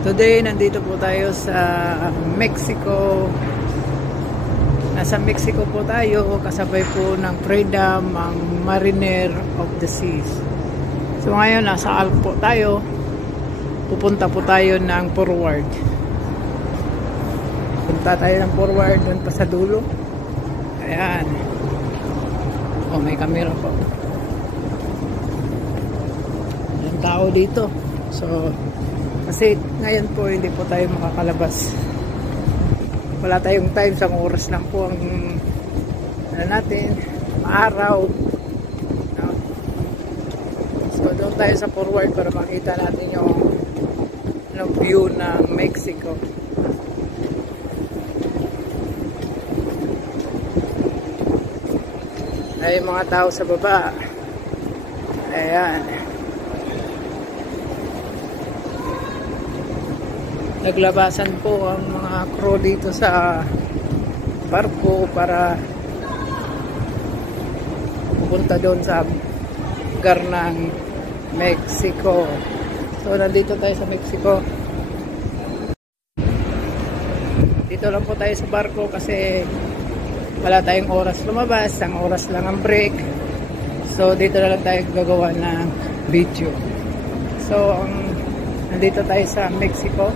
Today, nandito po tayo sa Mexico. Nasa Mexico po tayo, kasabay po ng Freedom, ang Mariner of the Seas. So ngayon, nasa Alp po tayo. Pupunta po tayo ng forward. Punta tayo ng forward, dun pa sa dulo. Ayan. Oh, may camera po. Yung tao dito. So, kasi ngayon po hindi po tayo makakalabas. Wala tayong time, isang oras lang po ang natin, maaraw. No? So doon tayo sa forward para makita natin yung view ng Mexico. Ay mga tao sa baba. Ayan. Naglabasan po ang mga crew dito sa barko para pupunta doon sa lugar ng Mexico. So nandito tayo sa Mexico. Dito lang po tayo sa barko kasi wala tayong oras lumabas, ang oras lang ang break. So dito na lang tayo gagawa ng video. So nandito tayo sa Mexico.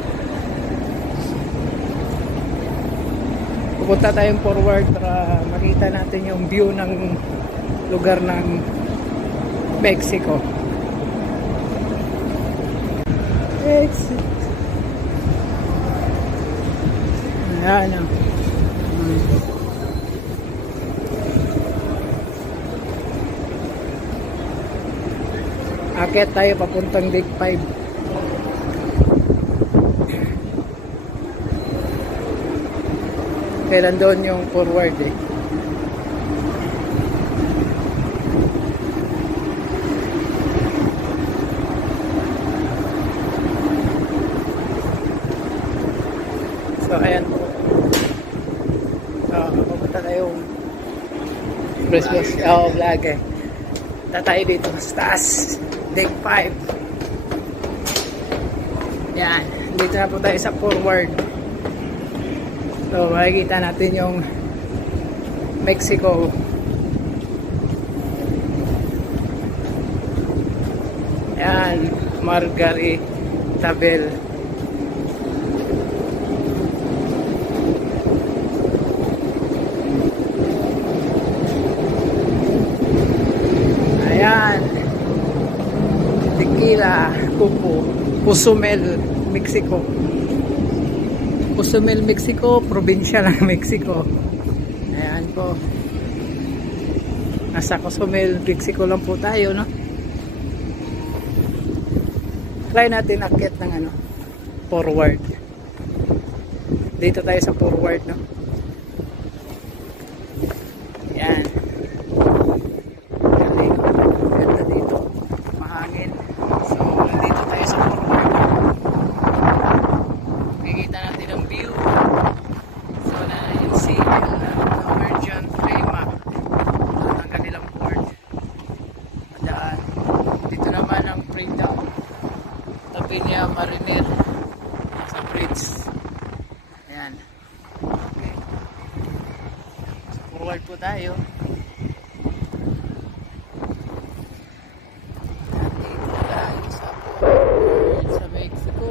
Pupunta tayong forward para makita natin yung view ng lugar ng Mexico. Exit. Ayan o. Akit tayo papuntang Deck 5. Kailan doon yung forward eh. So ayan po. Pupunta tayong Christmas vlog eh. Tatay dito sa taas. Deck 5. Yan. Dito na po tayo sa forward. So, makikita natin yung Mexico. Ayan, Margaritaville. Ayan, Tequila, Cozumel, Mexico. Cozumel, Mexico, probinsya ng Mexico. Ayan po. Nasa Cozumel, Mexico lang po tayo, no? Try natin akit ng forward. Dito tayo sa forward, no? Ayan. Ganda dito. Mahangin. So, nandito tayo sa forward. Makikita natin ang view. So na yung CL Norwegian Prima ang kanilang port. Daan. Dito naman ang Freedom. Tabi niya Mariner sa bridge. Ayan. Okay. So, forward po tayo. Sa Mexico.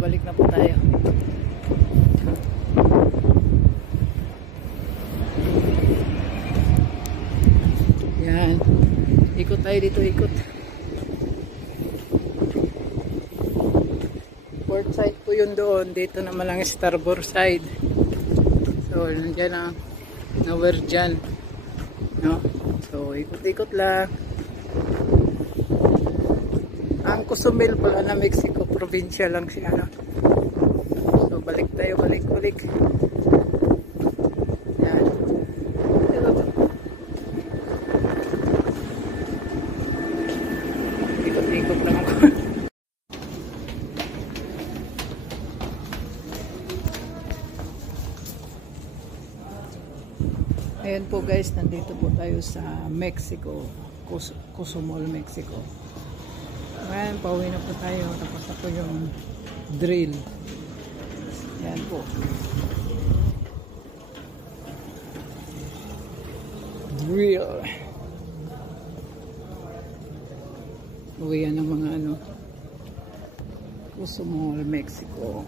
Balik na po tayo. Yan. Ikot tayo dito, ikot. Port side po yun doon. Dito naman lang starboard side. So, nandiyan ang nowhere dyan. No? So, ikot-ikot lang. Ang Cozumel pala na Mexico, probinsya lang siya. No? So, balik tayo, balik. Yan. Ikot-ikot lang ako. Ayan po guys, nandito po tayo sa Mexico, Cozumel, Mexico. Ayan, pauwi na po tayo. Tapos na po yung drill. Ayan po. Drill. Uwi yan ng mga ano. Cozumel, Mexico.